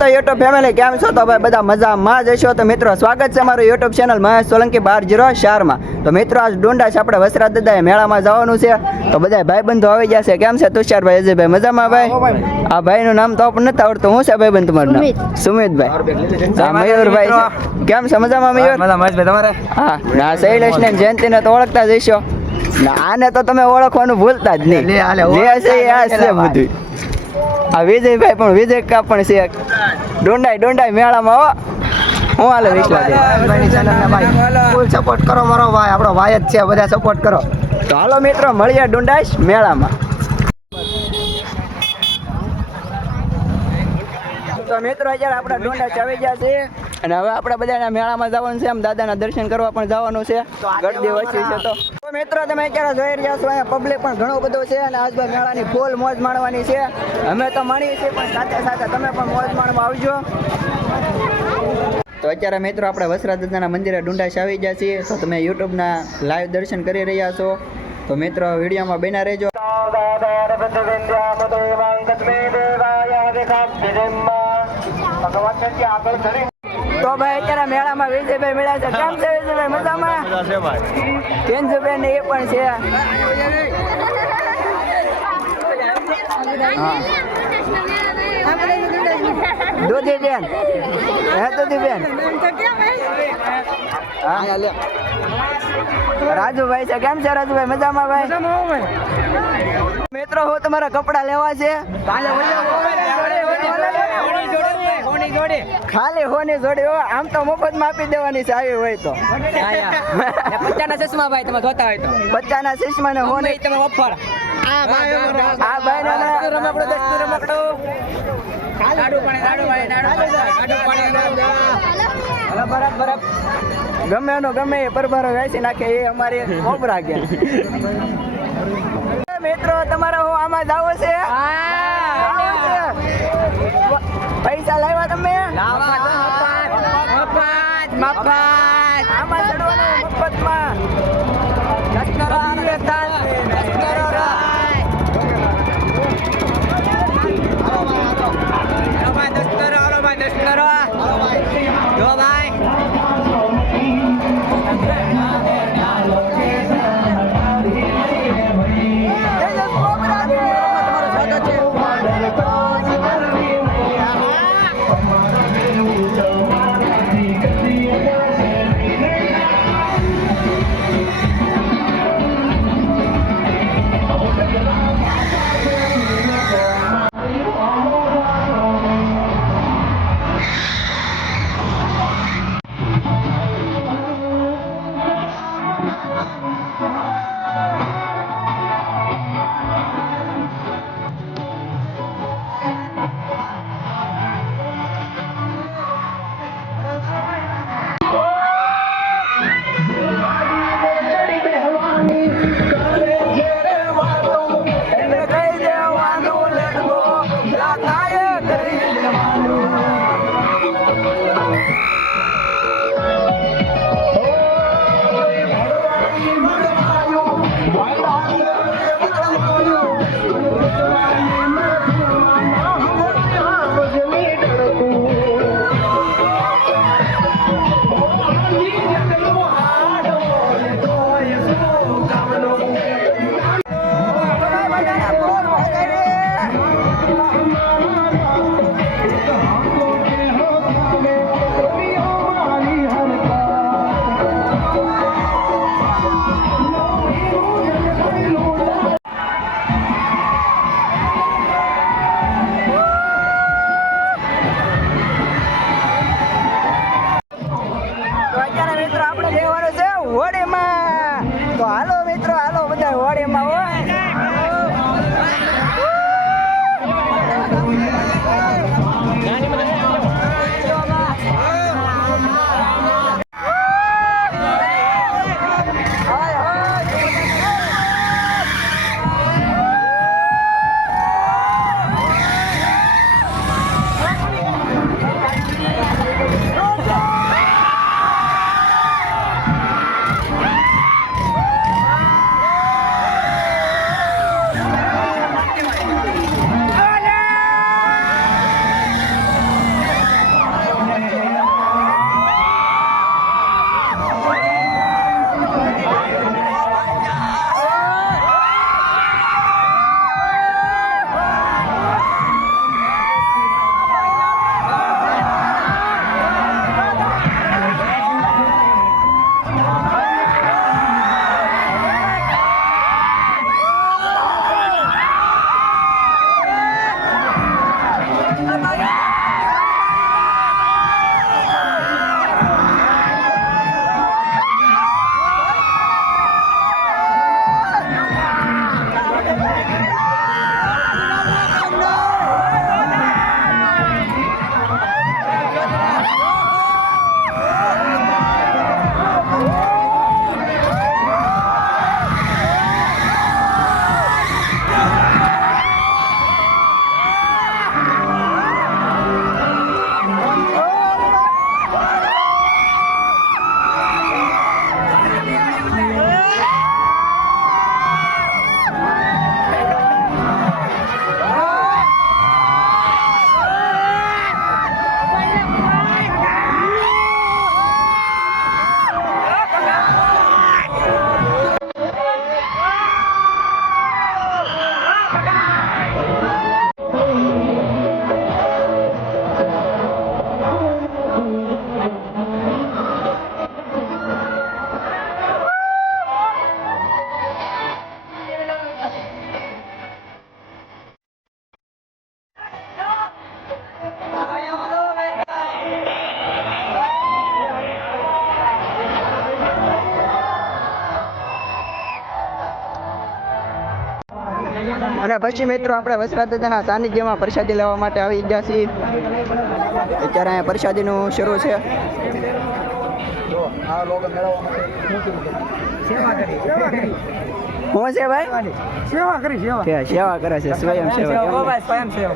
તો YouTube family કેમ છો? તો ભાઈ બધા મજામાં જ હશો. તો મિત્રો સ્વાગત છે અમારું યુટ્યુબ ચેનલ મહેશ સોલંકી 1204 તો મિત્રો આજ ડોંડા છે આપણે વસરાજ દાદાએ મેળામાં જવાનું છે. તો બધા ભાઈબંધો આવી જશે. કેમ છે તુષારભાઈ, અજયભાઈ મજામાં? ભાઈ આ ભાઈનું નામ તો આપણને નથી આવડતું. શું છે ભાઈબંધ તમારું નામ? સુમિતભાઈ. મયુરભાઈ છે. કેમ છે મજામાં મયુર? તમારે? હા ના શૈલેષ ને જયંતિને તો ઓળખતા જ હશો. ના આને તો તમે ઓળખવાનું ભૂલતા જ નહીં. જે છે એ આ છે બધું. આ વિજયભાઈ પણ વિજય કા પણ છે ડોંડાઈ મેળામાં. હો હું હાલે ફૂલ સપોર્ટ કરો મારો ભાઈ, આપણો ભાઈ જ છે, બધા સપોર્ટ કરો. તો હાલો મિત્રો મળીએ ડોંડાઈ મેળામાં. તો મિત્રો અત્યારે આપણા ડોંડા આવી ગયા છે અને હવે આપણે બધાના મેળામાં જવાનું છે. આમ દાદાના દર્શન કરવા પણ જવાનું છે. ગરદી ઓછી છે. તો મિત્રો તમે અત્યારે જોઈ રહ્યા છો અહીંયા પબ્લિક પણ ઘણો બધો છે અને આજભાઈ મેળાની ફૂલ મોજ માણવાની છે. અમે તો માણીએ છીએ પણ સાથે સાથે તમે પણ મોજ માણવા આવજો. તો અત્યારે મિત્રો આપણે વસરાજ દાદાના મંદિરે ડુંડાશ આવી ગયા છીએ. તો તમે યુટ્યુબના લાઈવ દર્શન કરી રહ્યા છો. તો મિત્રો વિડીયોમાં બન્યા રહેજો. તો ભાઈ અત્યારે મેળામાં વિજયભાઈ મળ્યા છે. કેમ છે વિજયભાઈ? મજામાં? કેન્જુભાઈ ને એ પણ છે. દૂધીબેન હે દૂધીબેન રાજુભાઈ છે. કેમ છે રાજુભાઈ? મજામાં ભાઈ? મિત્રો હું તમારા કપડા લેવા છે. ખાલી હોની જોડી હો. આમ તો મફતમાં આપી દેવાની છે આવી હોય તો. બચ્ચાના ચશ્મા ભાઈ તમે જોતા હોય તો બચ્ચાના ચશ્મા ને હોની તમે ઓફર આ ભાઈ ને રમકડો દસ્તુ રમકડો લાડુ પાણી બરાબર ગમે એનો ગમે એ પરભારો વેચી નાખે એ અમારી કોબરા કે. મિત્રો તમારે હું આમાં જાવ છે? પૈસા લાવ્યા તમે? મફત આમાં ચડવાનું મફતમાં. બપોરા પછી મિત્રો આપણે વસરાજ દાદાના સાનિધ્યમાં પ્રસાદી લેવા માટે આવી ગયા છીએ. અત્યારે અહીંયા પ્રસાદીનું શરૂ છે. શું છે ભાઈ? સેવા કરી સેવા. સેવા કરે છે, સ્વયં સેવા. સ્વયં સેવા.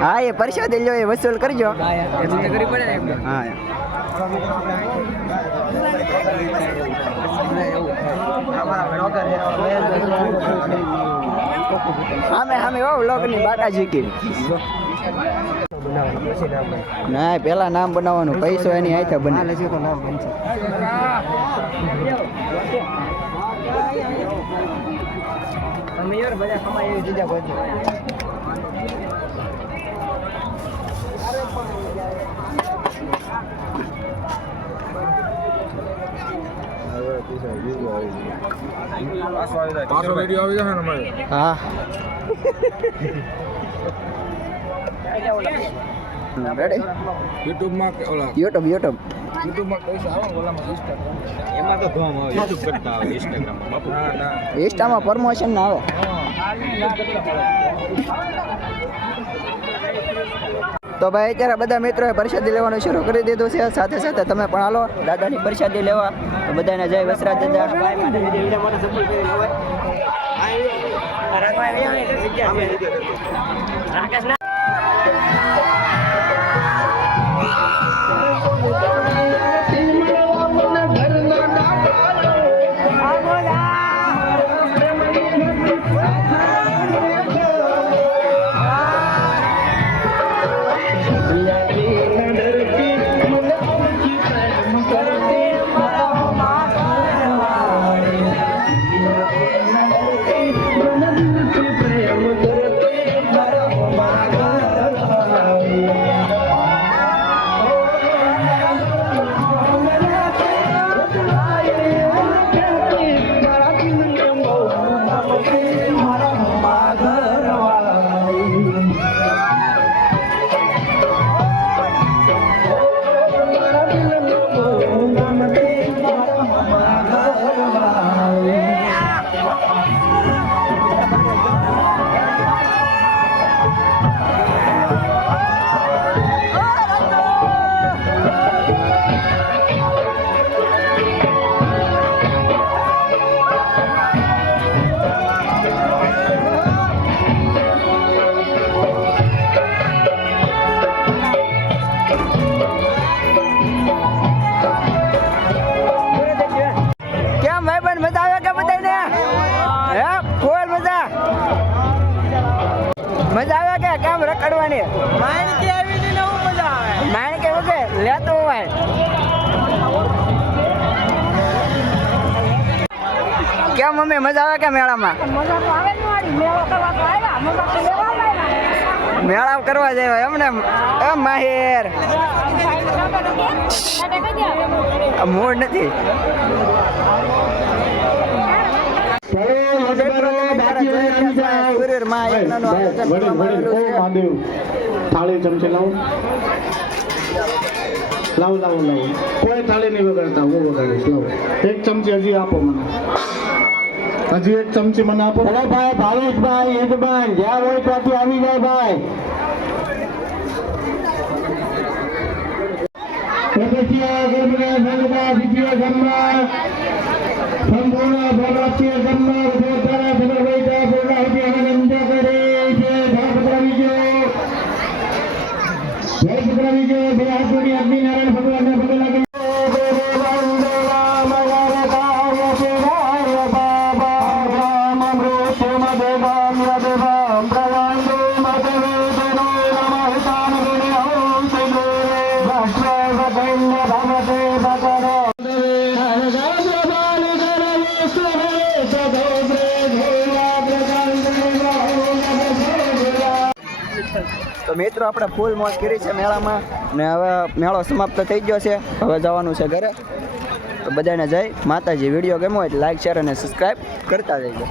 હા, એ પ્રસાદી લ્યો, એ વસૂલ કરજો. હા સામે સામે વાવ લોકની બાકાજી કી. ના, પેલા નામ બનાવવાનું, પૈસો એની હાથે બને. પાછો વિડીયો આવી જશે ને અમારે હા રેડી. યુટ્યુબમાં કે ઓલા યુટ્યુબ યુટ્યુબમાં પૈસા આવે ને ઓલામાં ઇન્સ્ટાગ્રામ એમાં તો ધોમ આવે યુટ્યુબ કરતા આવે ઇન્સ્ટાગ્રામ ના ઇન્સ્ટામાં પ્રમોશન ના આવે. તો ભાઈ અત્યારે બધા મિત્રોએ પ્રસાદી લેવાનું શરૂ કરી દીધું છે. સાથે સાથે તમે પણ હાલો દાદાની પ્રસાદી લેવા. તો બધાને જય વસરાજ દાદા. મજા આવે કે કેમ રખડવાની? માણકી આવી ને નવું મજા આવે. માણ કે વગે લેતો હોય. કેમ મમ્મી મજા આવે કે મેળામાં? મજા તો આવે જ મારી મેળો કરવા તો આવ્યા મજા તો લેવા આવ્યા મેળા કરવા જાય એમને એમ માહિર મૂડ નથી. થાળી ચમચી લાવું કોઈ થાળી નહીં વગાડતા હું વગાડીશ લાવો એક ચમચી હજી આપો મને હજી એક ચમચી મને આપો. અરે ભાઈ ભાવેશભાઈ યજમાન જ્યાં હોય ત્યાંથી આવી જાય ભાઈ. સંપૂર્ણ ભગવતીય જન્મ પોતાના ભગવૈતા પૂર્ણાહુતિ આનંદ કરે છે. જય પુત્રવિજય બે હાથોની અગ્નિ નારાયણ ભગવાનને પગે લાગે. તો મિત્રો આપણે ફૂલ મોજ કરી છે મેળામાં ને હવે મેળો સમાપ્ત થઈ ગયો છે. હવે જવાનું છે ઘરે. તો બધાને જય માતાજી. વિડીયો ગમ્યો હોય તો લાઈક શેર અને સબસ્ક્રાઈબ કરતા જઈજો.